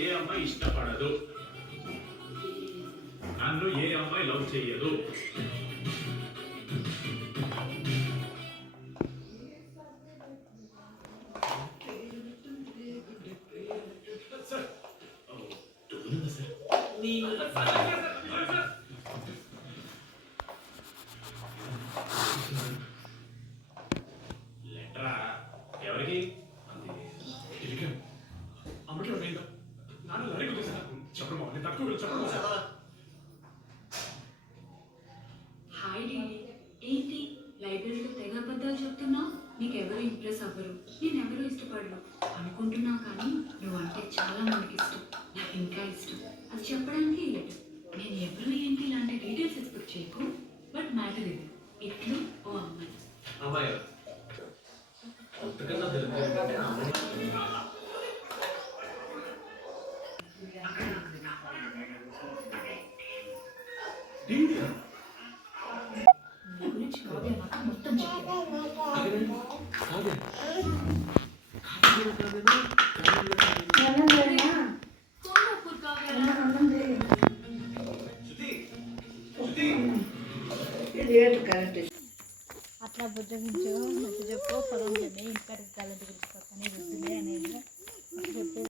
ఏ అమ్మాయి ఇష్టపడదు, నన్ను ఏ అమ్మాయి లవ్ చేయదు. లెటరా ఎవరికి? అమ్మకి ఎవరైందా? నాన్న లరీ గుర్తిస్తా చెప్పమ్మా, నేను తక్కువ చెప్పమ్మా. హాయ్ డీడీ, ఏంటి లైబ్రరీలో తెగ అబద్ధాలు చెప్తున్నావు? నీకెవరు ఇంప్రెస్ అవ్వరు, నేనెవరూ ఇష్టపడను అనుకుంటున్నావు, కానీ నువ్వంటే చాలా మనకి ఇష్టం, నాకు ఇంకా ఇష్టం. అది చెప్పడానికి ఈ లెటర్. నేను ఎవరు ఏంటి ఇలాంటి డీటెయిల్స్ ఎక్స్పెక్ట్ చేయకు, బట్ మ్యాటర్ ఇది. ఇట్లు ఓ అమ్మాయి. అమ్మాయి అంతకన్నా తెలుగు గురించి కావ్య నాకు మొత్తం చెప్పాను. అట్లా బుజ్జగించు చెప్పు పొలం ఇంటికాడికి తల్లి గురించి అనేది అనేది చెప్పి